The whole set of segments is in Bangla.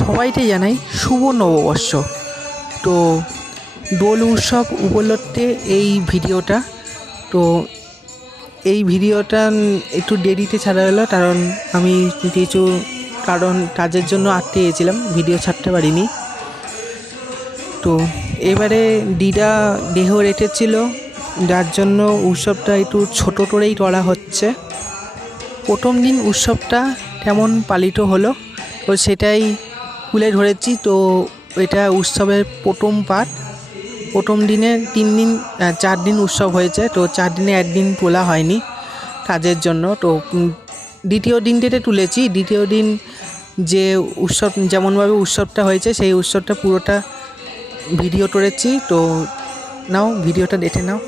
সবাইকে জানাই শুভ নববর্ষ। তো দোল উৎসব উপলক্ষে এই ভিডিওটা, তো এই ভিডিওটা একটু দেরিতে ছাড়া হলো কারণ আমি কিছু কারণ কাজের জন্য আটকে গেছিলাম, ভিডিও ছাড়তে পারিনি। তো এবারে দিদা দেহ রেখেছিল, যার জন্য উৎসবটা একটু ছোটো করেই করা হচ্ছে। প্রথম দিন উৎসবটা কেমন পালিত হলো তো সেটাই তুলে ধরেছি। তো এটা উৎসবের প্রথম পার্ট প্রথম দিনে তিন দিন চার দিন উৎসব হয়েছে। তো চার দিনে একদিন তোলা হয়নি কাজের জন্য। তো দ্বিতীয় দিনটিতে তুলেছি। দ্বিতীয় দিন যে উৎসব, যেমনভাবে উৎসবটা হয়েছে, সেই উৎসবটা পুরোটা ভিডিও করেছি। তো নাও, ভিডিওটা দেখে নাও।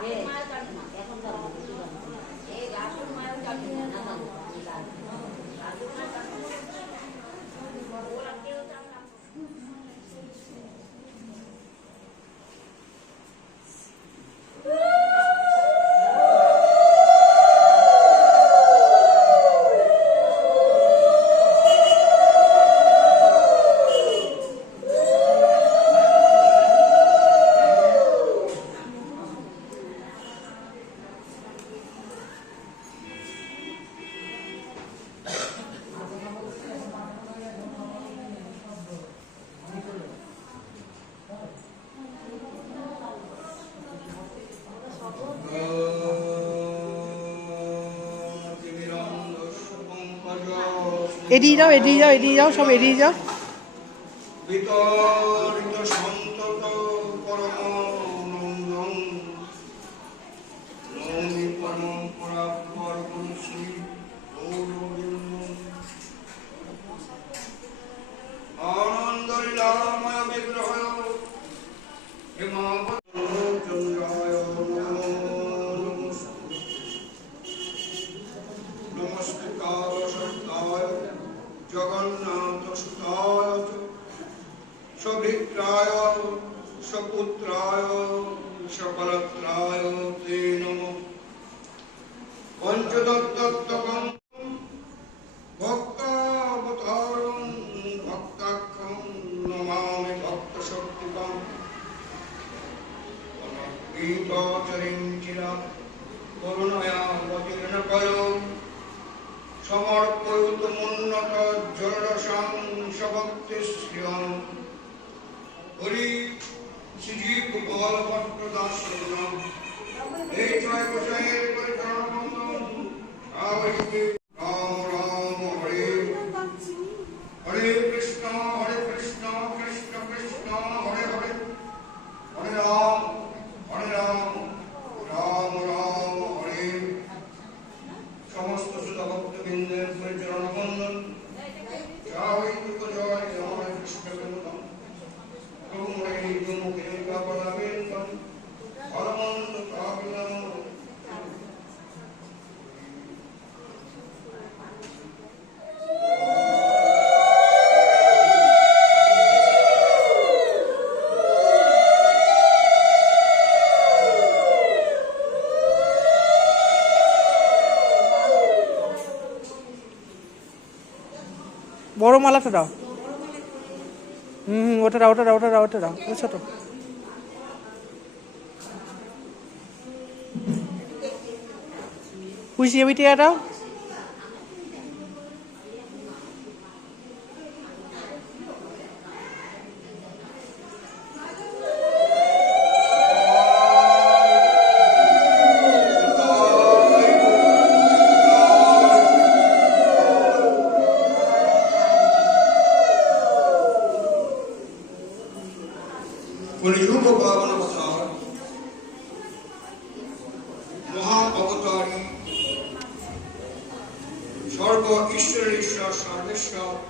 Yeah. এড়িয়ে যাও এড়িয়ে যাও এড়িয়ে যাও সব এড়িয়ে যাও। জগন্নাথ সুতায় সভিত্রায় সপুত্রায় সকলত্রায় তে নম। পঞ্চদত্তকং ভক্তাবতারং ভক্তাক্ষং ভক্ত শক্তিকং অনকৃত চরিঞ্চিরা করুণয়া অবতীর্ণ কয়ং সমর্পয়ুত মুন্নত জলরসাং সভক্তি শ্রিয়ং হরি শ্রীজীব গোপাল ভট্ট দাস এই ছয় allowing বড় মালাটা দাও। হুম হুম, ওটা দাও ওটা দাও ওটা দাও ওটা দাও ওই ছোট। কুচিয়ে বিটিয়া দাও। পাবন অবতার মহা অবতারী সর্ব ঈশ্বরের ঈশ্বর সর্বেশ্বর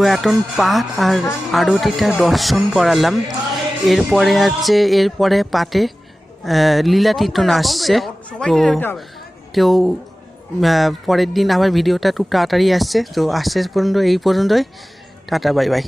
উদ্ঘাটন পাঠ আর আরতিটা দর্শন করালাম। এরপরে আছে এরপরে আহ, লীলা কীর্তন আসছে। তো কেউ পরের দিন আবার ভিডিওটা একটু তাড়াতাড়ি আসছে। তো আসছে পর্যন্ত এই পর্যন্তই। Tata bye bye.